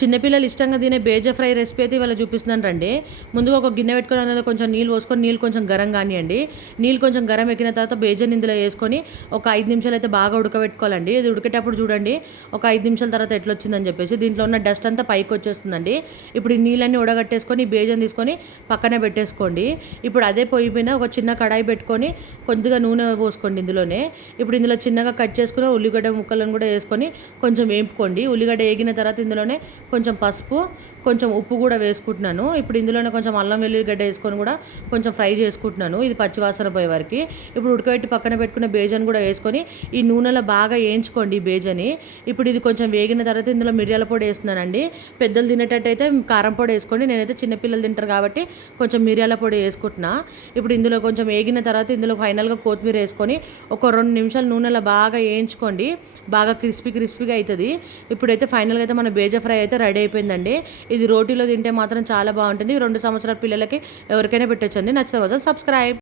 చిన్నపిల్లలు ఇష్టంగా తినే బేజ ఫ్రై రెసిపీ అయితే ఇవాళ చూపిస్తున్నాను రండి. ముందుగా ఒక గిన్నె పెట్టుకొని అందులో కొంచెం నీళ్ళు పోసుకొని నీళ్ళు కొంచెం గరం కానివ్వండి. నీళ్ళు కొంచెం గరం ఎక్కిన తర్వాత బేజన్ ఇందులో వేసుకొని ఒక 5 నిమిషాలు అయితే బాగా ఉడకబెట్టుకోవాలండి. ఇది ఉడికేటప్పుడు చూడండి ఒక 5 నిమిషాల తర్వాత ఎట్లా వచ్చిందని చెప్పేసి దీంట్లో ఉన్న డస్ట్ అంతా పైకి వచ్చేస్తుందండి. ఇప్పుడు ఈ నీళ్ళన్నీ ఉడగట్టేసుకొని ఈ బేజన్ తీసుకొని పక్కనే పెట్టేసుకోండి. ఇప్పుడు అదే పొయ్యి పైన ఒక చిన్న కడాయి పెట్టుకొని కొద్దిగా నూనె పోసుకోండి ఇందులోనే. ఇప్పుడు ఇందులో చిన్నగా కట్ చేసుకుని ఉల్లిగడ్డ ముక్కలను కూడా వేసుకొని కొంచెం వేపుకోండి. ఉల్లిగడ్డ వేగిన తర్వాత ఇందులోనే కొంచెం పసుపు కొంచెం ఉప్పు కూడా వేసుకుంటున్నాను. ఇప్పుడు ఇందులోనే కొంచెం అల్లం వెల్లుల్లిగడ్డ వేసుకొని కూడా కొంచెం ఫ్రై చేసుకుంటున్నాను. ఇది పచ్చివాసన పోయే వరకు. ఇప్పుడు ఉడకబెట్టి పక్కన పెట్టుకున్న బేజన్ కూడా వేసుకొని ఈ నూనెలో బాగా వేయించుకోండి ఈ బేజని. ఇప్పుడు ఇది కొంచెం వేగిన తర్వాత ఇందులో మిరియాల పొడి వేస్తున్నానండి. పెద్దలు తినేటట్టయితే కారం పొడి వేసుకోండి. నేనైతే చిన్నపిల్లలు తింటారు కాబట్టి కొంచెం మిరియాల పొడి వేసుకుంటున్నా. ఇప్పుడు ఇందులో కొంచెం వేగిన తర్వాత ఇందులో ఫైనల్గా కొత్తిమీర వేసుకొని ఒక 2 నిమిషాలు నూనెలో బాగా వేయించుకోండి. బాగా క్రిస్పీగా అవుతుంది. ఇప్పుడైతే ఫైనల్గా అయితే మన బేజ ఫ్రై అయితే రెడీ అయిపోయిందండి. ఇది రోటీలో తింటే మాత్రం చాలా బాగుంటుంది. 2 సంవత్సరాల పిల్లలకి ఎవరికైనా పెట్టొచ్చండి. నచ్చితే మాత్రం సబ్స్క్రైబ్.